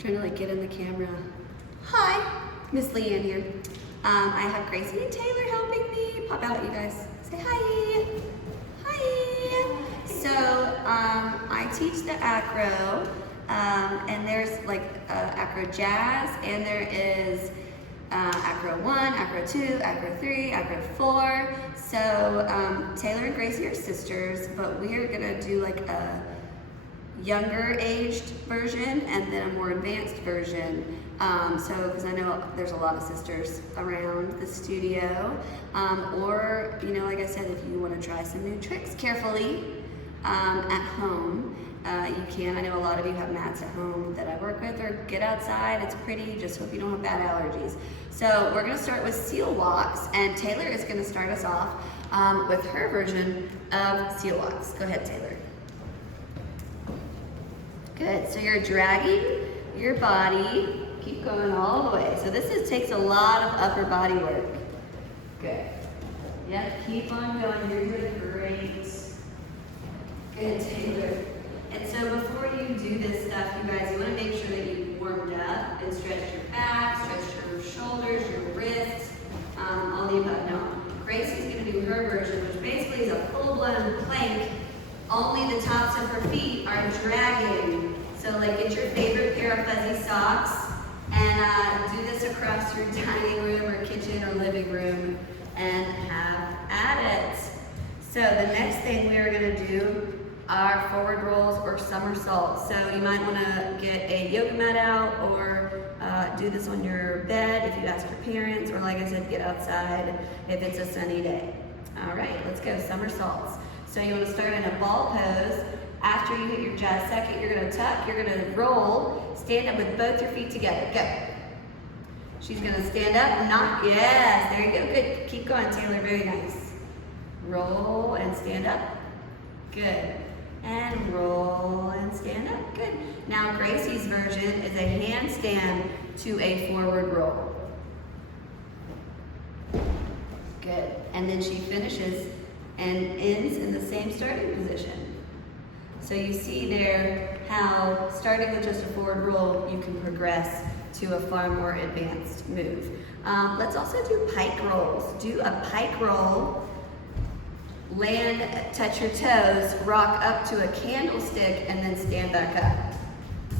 trying to like get in the camera. Hi, Miss Leanne here. I have Gracie and Taylor helping me. Pop out, you guys. Say hi. Hi. So I teach the acro, and there's like acro jazz, and there is acro 1, acro 2, acro 3, acro 4. So Taylor and Gracie are sisters, but we are gonna do like a younger aged version and then a more advanced version. Because I know there's a lot of sisters around the studio, or like I said, if you want to try some new tricks carefully at home, you can. I know a lot of you have mats at home that I work with, or get outside. It's pretty. Just hope you don't have bad allergies. So we're going to start with seal walks, and Taylor is going to start us off with her version of seal walks. Go ahead, Taylor. Good. So you're dragging your body. Keep going all the way. So this takes a lot of upper body work. Good. Yep, keep on going. You're doing great. Good, Taylor. And so before you do this stuff, you guys, you want to make sure that you warmed up and stretch your back, stretch your shoulders, your wrists, all the above. Now, Gracie's going to do her version, which basically is a full-blown plank. Only the tops of her feet are dragging. So like get your favorite pair of fuzzy socks and do this across your dining room or kitchen or living room and have at it. So the next thing we are going to do are forward rolls or somersaults. So you might want to get a yoga mat out, or do this on your bed if you ask your parents, or like I said, get outside if it's a sunny day. All right, let's go, somersaults. So you want to start in a ball pose. After you hit your jazz second, you're going to tuck, you're going to roll, stand up with both your feet together. Go. She's going to stand up, knock, yes, there you go, good. Keep going, Taylor, very nice. Roll and stand up, good. And roll and stand up, good. Now Gracie's version is a handstand to a forward roll. Good, and then she finishes and ends in the same starting position. So you see there how starting with just a forward roll, you can progress to a far more advanced move. Let's also do pike rolls. Do a pike roll, land, touch your toes, rock up to a candlestick, and then stand back up.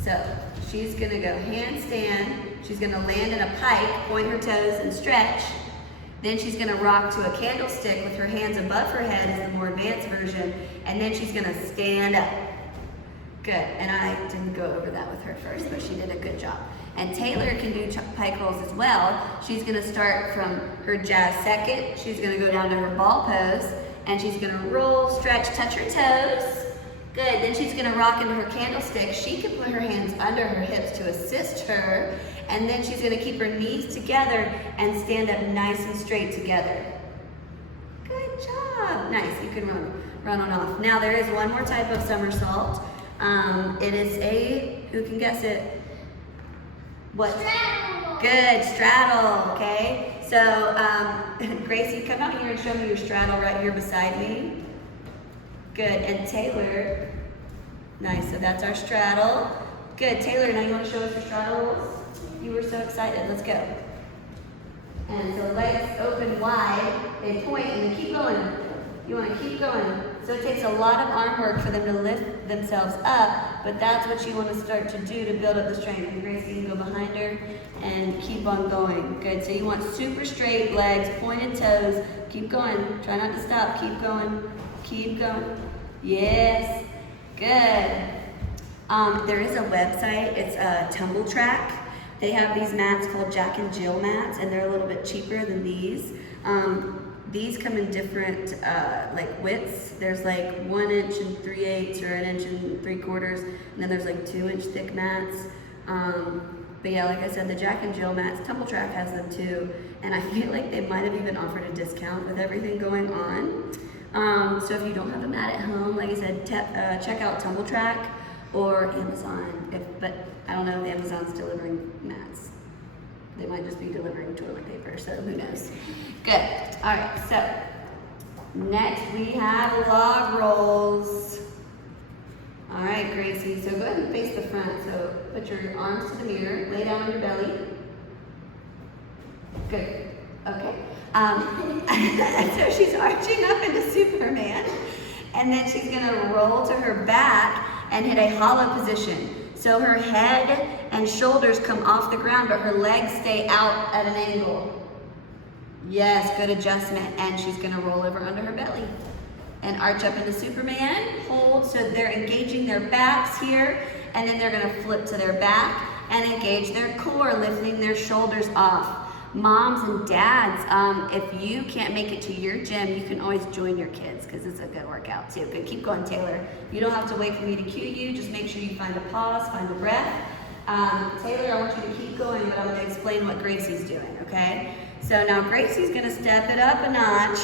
So she's gonna go handstand, she's gonna land in a pike, point her toes and stretch. Then she's gonna rock to a candlestick with her hands above her head is the more advanced version, and then she's gonna stand up. Good, and I didn't go over that with her first, but she did a good job. And Taylor can do pike rolls as well. She's gonna start from her jazz second, she's gonna go down to her ball pose, and she's gonna roll, stretch, touch her toes. Good, then she's gonna rock into her candlestick. She can put her hands under her hips to assist her, and then she's gonna keep her knees together and stand up nice and straight together. Good job, nice, you can run on off. Now there is one more type of somersault. It is a, who can guess it? What? Straddle. Good, straddle, okay? So, Gracie, come out here and show me your straddle right here beside me. Good, and Taylor, nice, so that's our straddle. Good, Taylor, now you want to show us your straddle rolls? You were so excited, let's go. And so legs open wide, they point and they keep going. You want to keep going. So it takes a lot of arm work for them to lift themselves up, but that's what you want to start to do to build up the strength. And Gracie, you can go behind her and keep on going. Good, so you want super straight legs, pointed toes. Keep going, try not to stop, keep going, keep going. Yes, good. There is a website, it's a Tumble Track. They have these mats called Jack and Jill mats, and they're a little bit cheaper than these. These come in different like widths. There's like 1 inch and 3/8 or 1 inch and 3/4, and then there's like 2-inch thick mats. But yeah, like I said, the Jack and Jill mats, Tumble Track has them too, and I feel like they might have even offered a discount with everything going on. So if you don't have a mat at home, like I said, check out Tumble Track or Amazon. But I don't know if Amazon's delivering mats. They might just be delivering toilet paper, so who knows. Good, all right, so next we have log rolls. All right, Gracie, so go ahead and face the front. So put your arms to the mirror, lay down on your belly. Good, okay. So she's arching up into Superman, and then she's gonna roll to her back and hit a hollow position. So her head and shoulders come off the ground, but her legs stay out at an angle. Yes, good adjustment. And she's gonna roll over under her belly and arch up into Superman, hold, so they're engaging their backs here, and then they're gonna flip to their back and engage their core, lifting their shoulders off. Moms and dads, if you can't make it to your gym, you can always join your kids because it's a good workout too. Good, keep going, Taylor. You don't have to wait for me to cue you. Just make sure you find a pause, find a breath. Taylor, I want you to keep going, but I'm gonna explain what Gracie's doing, okay? So now Gracie's gonna step it up a notch,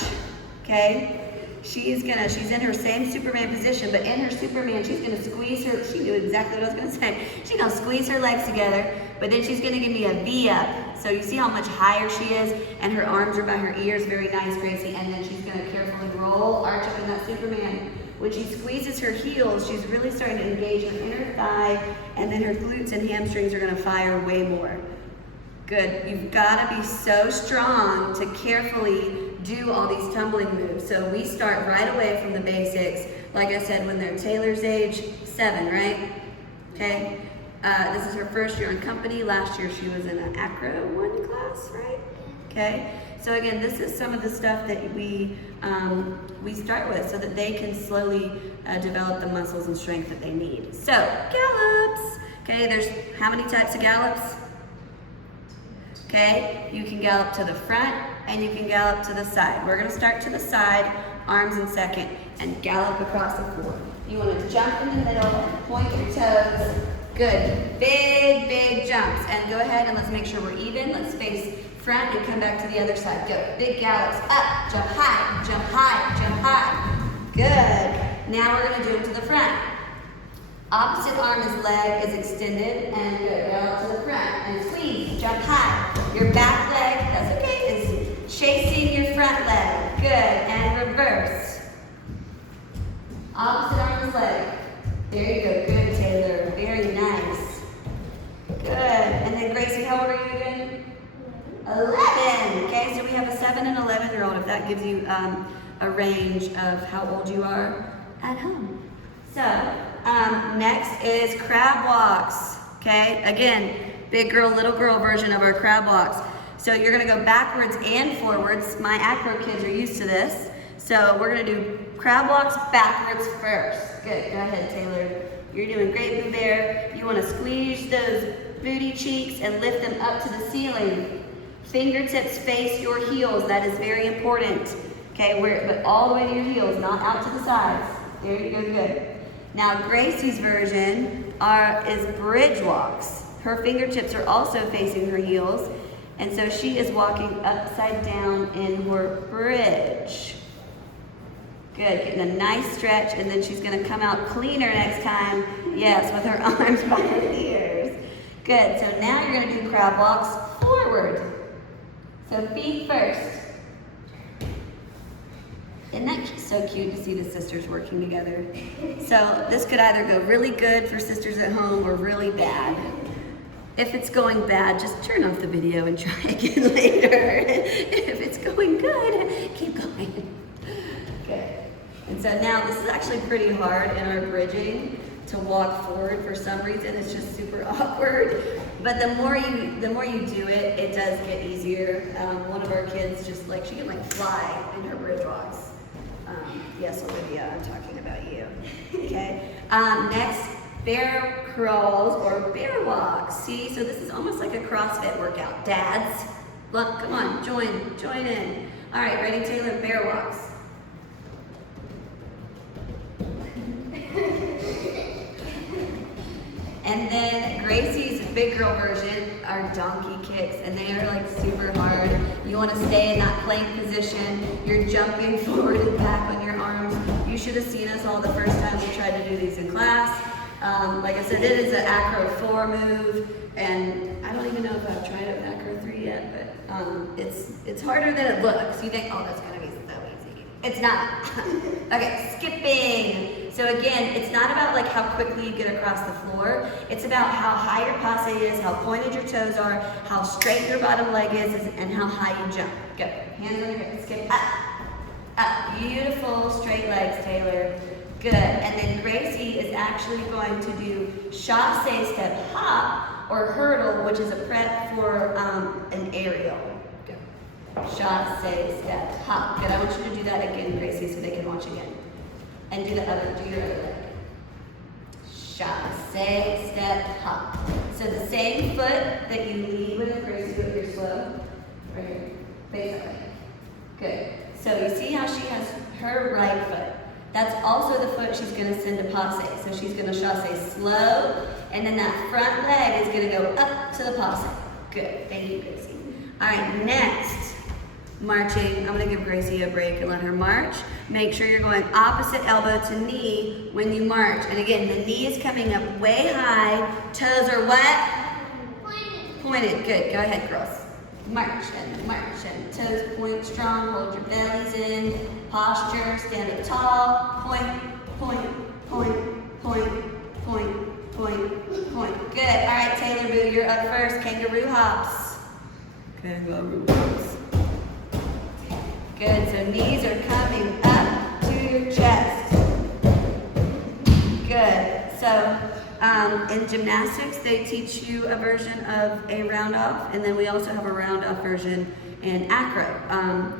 okay? She's in her same Superman position, but in her Superman, she's gonna squeeze her, she knew exactly what I was gonna say. She's gonna squeeze her legs together, but then she's gonna give me a V up. So you see how much higher she is, and her arms are by her ears, very nice, Gracie, and then she's gonna carefully roll, arch up in that Superman. When she squeezes her heels, she's really starting to engage her inner thigh, and then her glutes and hamstrings are gonna fire way more. Good, you've gotta be so strong to carefully do all these tumbling moves. So we start right away from the basics. Like I said, when they're Taylor's age, 7, right? Okay, this is her first year in company. Last year she was in an Acro 1 class, right? Okay, so again, this is some of the stuff that we start with so that they can slowly develop the muscles and strength that they need. So, gallops. Okay, there's how many types of gallops? Okay, you can gallop to the front and you can gallop to the side. We're gonna start to the side, arms in second, and gallop across the floor. You wanna jump in the middle and point your toes. Good, big, big jumps. And go ahead and let's make sure we're even. Let's face front and come back to the other side. Go, big gallops, up, jump high, jump high, jump high. Good, now we're gonna do it to the front. Opposite arm is leg is extended, and go gallop to the front and squeeze, jump high. Your back leg, that's okay, is chasing your front leg. Good, and reverse. Opposite arm is leg. There you go, good, Taylor, very nice. Good, and then Gracie, how old are you again? 11, okay, so we have a 7 and 11-year-old, if that gives you a range of how old you are at home. So, next is crab walks, okay? Again, big girl, little girl version of our crab walks. So you're gonna go backwards and forwards. My Acro kids are used to this. So we're gonna do crab walks backwards first. Good, go ahead, Taylor. You're doing great, Boo Bear. You wanna squeeze those booty cheeks and lift them up to the ceiling. Fingertips face your heels, that is very important. Okay, but all the way to your heels, not out to the sides. There you go, good. Now Gracie's version is bridge walks. Her fingertips are also facing her heels, and so she is walking upside down in her bridge. Good, getting a nice stretch, and then she's gonna come out cleaner next time. Yes, with her arms by her ears. Good, so now you're gonna do crab walks forward. So feet first. Isn't that so cute to see the sisters working together? So this could either go really good for sisters at home or really bad. If it's going bad, just turn off the video and try again later. If it's going good, keep going. Good. And so now this is actually pretty hard in our bridging to walk forward. For some reason, it's just super awkward. But the more you do it, it does get easier. One of our kids she can fly in her bridge walks. Yes, Olivia, I'm talking about you. Okay. Next, bear crawls or bear walks. See, so this is almost like a CrossFit workout. Dads, look, come on, join in. All right, ready, Taylor? Bear walks. And then Gracie's big girl version are donkey kicks, and they are super hard. You want to stay in that plank position. You're jumping forward and back on your arms. You should have seen us all the first time we tried to do these in class. Like I said, it is an Acro 4 move, and I don't even know if I've tried it with Acro 3 yet, but it's harder than it looks. You think, oh, that's gonna be so easy. It's not. Okay, skipping. So again, it's not about like how quickly you get across the floor. It's about how high your passe is, how pointed your toes are, how straight your bottom leg is, and how high you jump. Go, hands on your hips, skip up, up. Beautiful straight legs, Taylor. Good, and then Gracie is actually going to do chasse step hop or hurdle, which is a prep for an aerial. Go. Chasse step hop. Good, I want you to do that again, Gracie, so they can watch again. And do your other leg. Chasse step hop. So the same foot that you lead with, Gracie, but you're slow. Right here, face that way. Good. So you see how she has her right foot. That's also the foot she's going to send to passe. So she's going to chasse slow, and then that front leg is going to go up to the passe. Good. Thank you, Gracie. All right, next, marching. I'm going to give Gracie a break and let her march. Make sure you're going opposite elbow to knee when you march. And again, the knee is coming up way high. Toes are what? Pointed. Pointed. Good. Go ahead, girls. March and toes point strong, hold your bellies in, posture, stand up tall, point, point, point, point, point, point, point. Good, all right, Taylor Boo, you're up first, kangaroo hops. Kangaroo hops. Good, so knees are coming up to your chest. Good, so in gymnastics, they teach you a version of a round off, and then we also have a round off version in acro.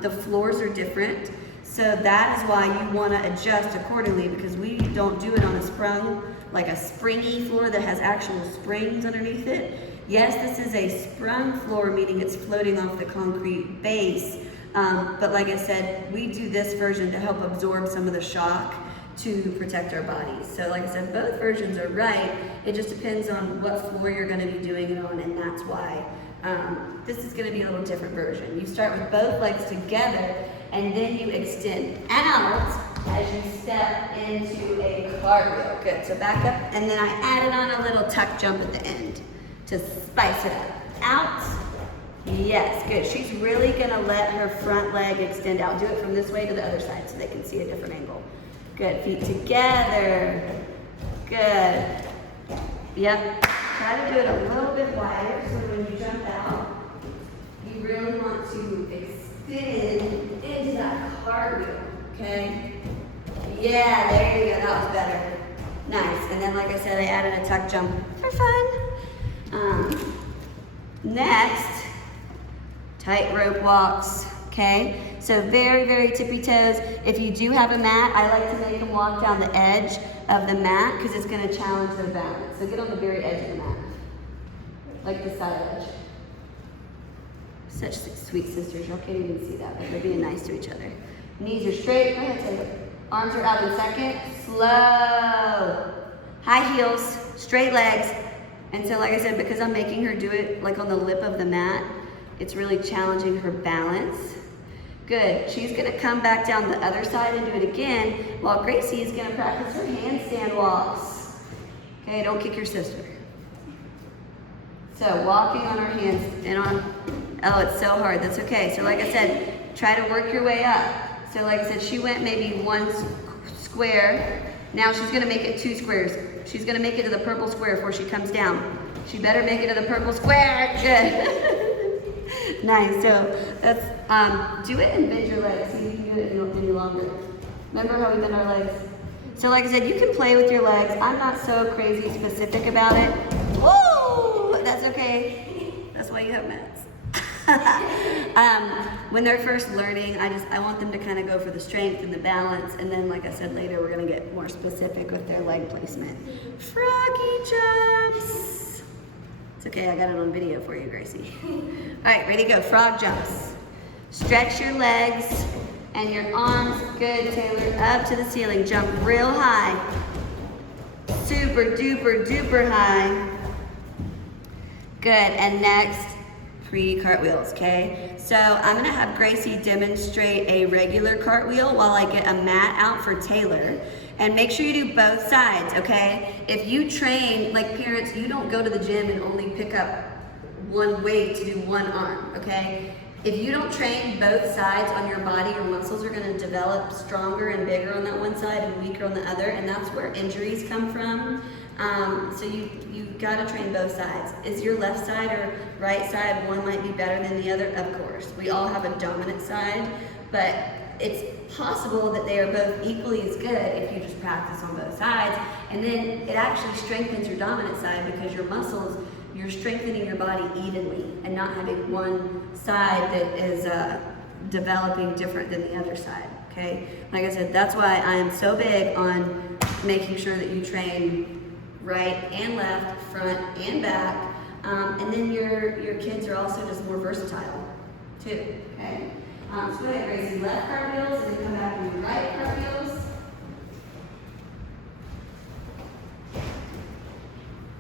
The floors are different, so that is why you want to adjust accordingly, because we don't do it on a sprung, like a springy floor that has actual springs underneath it. Yes, this is a sprung floor, meaning it's floating off the concrete base, but like I said, we do this version to help absorb some of the shock to protect our bodies. So like I said, both versions are right. It just depends on what floor you're going to be doing it on, and that's why this is going to be a little different version. You start with both legs together, and then you extend out as you step into a cartwheel. Good, so back up, and then I added on a little tuck jump at the end to spice it up. Out, yes, good. She's really going to let her front leg extend out. Do it from this way to the other side so they can see a different angle. Good, feet together. Good. Yep. Try to do it a little bit wider so when you jump out, you really want to extend into that cartwheel, okay? Yeah, there you go, that was better. Nice, and then like I said, I added a tuck jump for fun. Next, tightrope walks, okay? So very, very tippy toes. If you do have a mat, I like to make them walk down the edge of the mat because it's going to challenge their balance. So get on the very edge of the mat, like the side edge. Such sweet sisters. Y'all can't even see that, but they're being nice to each other. Knees are straight. Go ahead, Taylor. Arms are out in second. Slow. High heels, straight legs. And so like I said, because I'm making her do it like on the lip of the mat, it's really challenging her balance. Good. She's going to come back down the other side and do it again, while Gracie is going to practice her handstand walks. Okay, don't kick your sister. So walking on her hands and on, oh, it's so hard. That's okay. So like I said, try to work your way up. So like I said, she went maybe one square. Now she's going to make it 2 squares. She's going to make it to the purple square before she comes down. She better make it to the purple square. Good. Nice. So that's, do it and bend your legs. See if you can do it any longer. Remember how we bend our legs? So like I said, you can play with your legs. I'm not so crazy specific about it. Whoa! That's okay. That's why you have mats. When they're first learning, I want them to kind of go for the strength and the balance, and then like I said later, we're gonna get more specific with their leg placement. Froggy jumps. It's okay, I got it on video for you, Gracie. All right, ready to go, frog jumps. Stretch your legs and your arms, good, Taylor, up to the ceiling. Jump real high. Super duper duper high. Good, and next, pre-cartwheels, okay? So I'm gonna have Gracie demonstrate a regular cartwheel while I get a mat out for Taylor. And make sure you do both sides, okay? If you train, like parents, you don't go to the gym and only pick up one weight to do one arm, okay? If you don't train both sides on your body, your muscles are going to develop stronger and bigger on that one side and weaker on the other, and that's where injuries come from. So you got to train both sides. Is your left side or right side, one might be better than the other? Of course. We all have a dominant side, but it's possible that they are both equally as good if you just practice on both sides. And then it actually strengthens your dominant side because your muscles, you're strengthening your body evenly and not having one side that is developing different than the other side, okay? Like I said, that's why I am so big on making sure that you train right and left, front and back, and then your kids are also just more versatile too, okay? So go ahead, Gracie, left cartwheels, and then come back and do right cartwheels.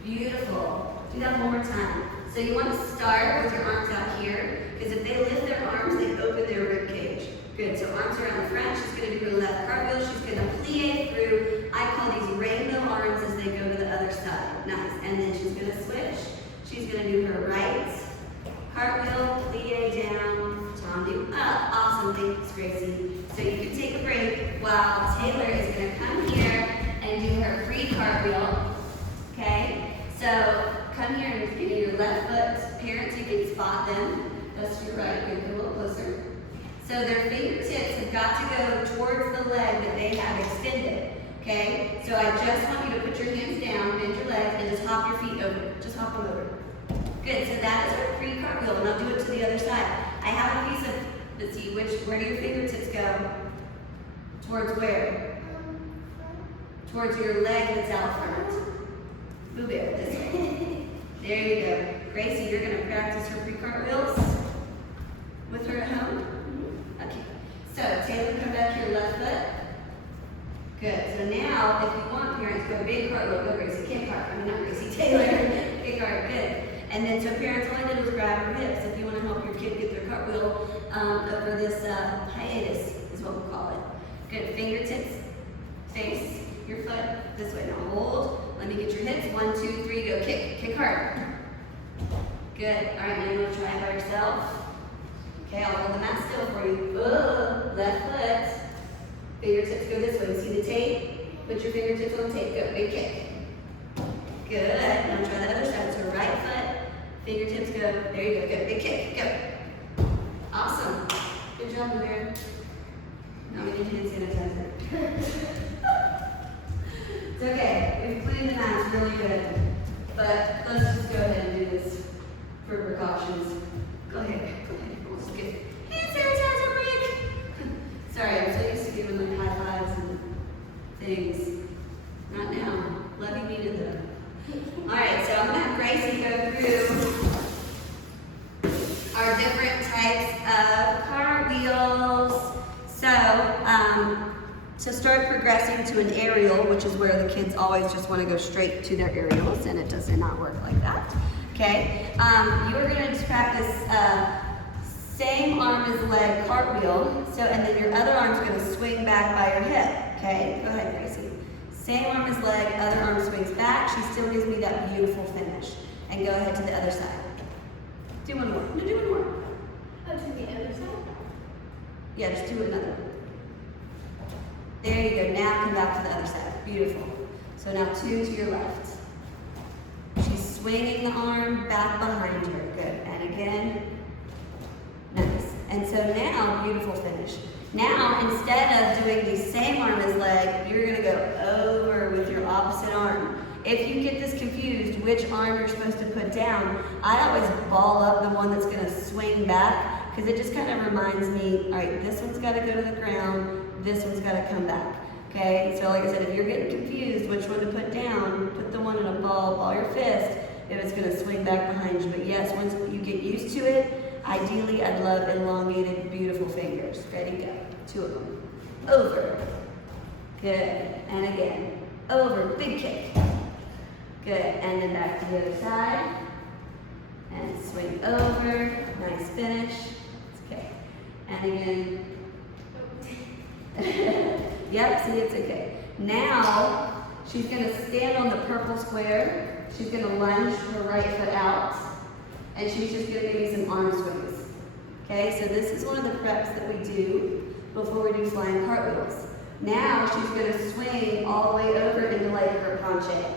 Beautiful. Do that one more time. So you want to start with your arms out here, because if they lift their arms, they open their rib cage. Good, so arms around the front. She's going to do her left cartwheel. She's going to plie through. I call these rainbow arms as they go to the other side. Nice. And then she's going to switch. She's going to do her right cartwheel, plie down, tendu up. Awesome, thanks, Gracie. So you can take a break while Taylor is going to come here and do her free cartwheel. Okay? So come here and give me your left foot. Parents, you can spot them. That's your right. Get a little closer. So their fingertips have got to go towards the leg that they have extended. Okay? So I just want you to put your hands down, bend your legs, and just hop your feet over. Just hop them over. Good. So that is our free cartwheel, and I'll do it to the other side. I have a piece of, let's see, where do your fingertips go? Towards where? Towards your leg that's out front. Move it this way. There you go. Gracie, you're going to practice her free cartwheels with her at home? Okay. So, Taylor, come back to your left foot. Good. So now, if you want, parents, go big cartwheel. Go, Gracie. Kick cart. I mean, not Gracie. Taylor. Big cart. Good. And then, so parents, all I did was grab her hips. If you want to help your kid get their cartwheel over this hiatus, is what we'll call it. Good. Fingertips. Face your foot this way. Now hold. Let me get your hips. 1, 2, 3, go. Kick. Kick hard. Good. All right, now you want to try it by yourself. Okay, I'll hold the mat still for you. Left foot. Fingertips go this way. You see the tape? Put your fingertips on the tape. Go. Big kick. Good. Now try the other side. So right foot. Fingertips go. There you go. Good. Big kick. Go. Awesome. Good job, Amir. Now we need hand sanitizer. It's okay. We've cleaned the mats really good. But let's just go ahead and do this for precautions. Go ahead. Go ahead. Let's get hand sanitizer break. Sorry, I'm so used to giving like high fives and things. Not now. Love you needed though. Alright, so I'm going to have Gracie go through our different types of cartwheels. So, to start progressing to an aerial, which is where the kids always just want to go straight to their aerials, and it does not work like that. Okay, you're going to practice same arm as leg cartwheel. So, and then your other arm's going to swing back by your hip. Okay, go ahead, Gracie. Same arm as leg, other arm swings back. She still gives me that beautiful finish. And go ahead to the other side. Do one more. No, do one more. Oh, to the other side? Yeah, just do another one. There you go. Now come back to the other side. Beautiful. So now 2 to your left. She's swinging the arm back behind her. Good. And again. Nice. And so now, beautiful finish. Now, instead of doing the same arm as leg, you're going to go over with your opposite arm. If you get this confused, which arm you're supposed to put down, I always ball up the one that's going to swing back, because it just kind of reminds me, all right, this one's got to go to the ground, this one's got to come back. Okay, so like I said, if you're getting confused which one to put down, put the one in a ball your fist, if it's going to swing back behind you. But yes, once you get used to it, ideally I'd love elongated, beautiful fingers. Ready, go. 2 of them. Over. Good. And again. Over. Big kick. Good. And then back to the other side. And swing over. Nice finish. Okay. And again. Yep, see, it's okay. Now, she's going to stand on the purple square. She's going to lunge her right foot out. And she's just going to give me some arm swings. Okay, so this is one of the preps that we do before we do flying cartwheels. Now she's gonna swing all the way over into like her penché.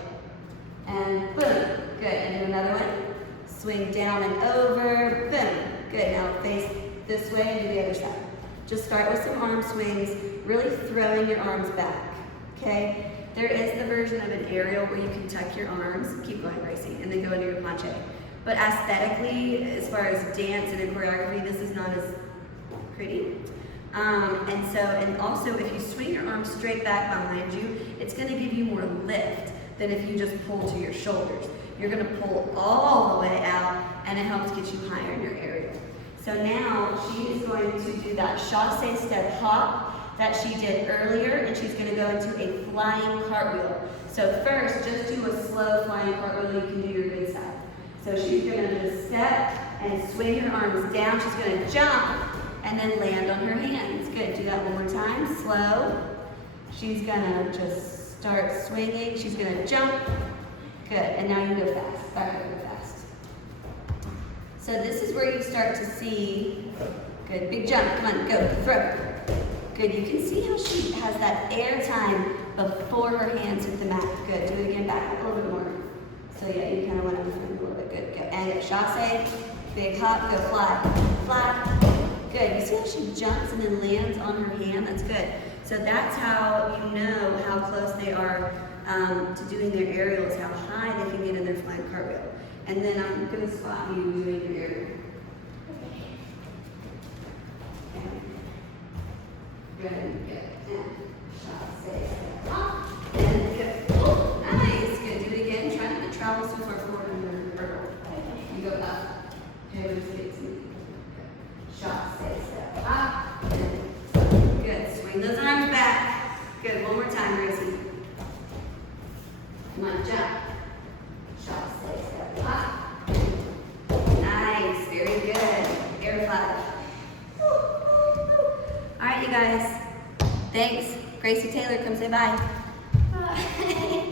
And boom, good, and do another one. Swing down and over, boom, good. Now face this way and do the other side. Just start with some arm swings, really throwing your arms back, okay? There is the version of an aerial where you can tuck your arms, keep going, Gracie, and then go into your penché. But aesthetically, as far as dance and in choreography, this is not as pretty. And also if you swing your arms straight back behind you, it's gonna give you more lift than if you just pull to your shoulders. You're gonna pull all the way out and it helps get you higher in your aerial. So now she is going to do that chassé step hop that she did earlier, and she's gonna go into a flying cartwheel. So first, just do a slow flying cartwheel, you can do your good side. So she's gonna just step and swing her arms down. She's gonna jump and then land on her hands. Good, do that one more time, slow. She's gonna just start swinging. She's gonna jump. Good, and now you go fast, back up real fast. So this is where you start to see, good, big jump, come on, go, throw. Good, you can see how she has that air time before her hands hit the mat. Good, do it again, back up a little bit more. So yeah, you kind of want to move a little bit, good, good. And chassé, big hop, go fly, fly. Good, you see how she jumps and then lands on her hand? That's good. So that's how you know how close they are to doing their aerials, how high they can get in their flying cartwheel. And then I'm going to spot you doing your aerial. Okay. Good, good. And chassé, hop, and good. Oh, nice. Good, do it again. Try not to travel so far forward in your girdle. You go up. Okay, let's get to me. Chassé, step up, and good. Swing those arms back. Good, one more time, Gracie. Come on, jump. Chassé, step up. Nice, very good. Air fly. All right, you guys. Thanks. Gracie Taylor, come say bye. Bye.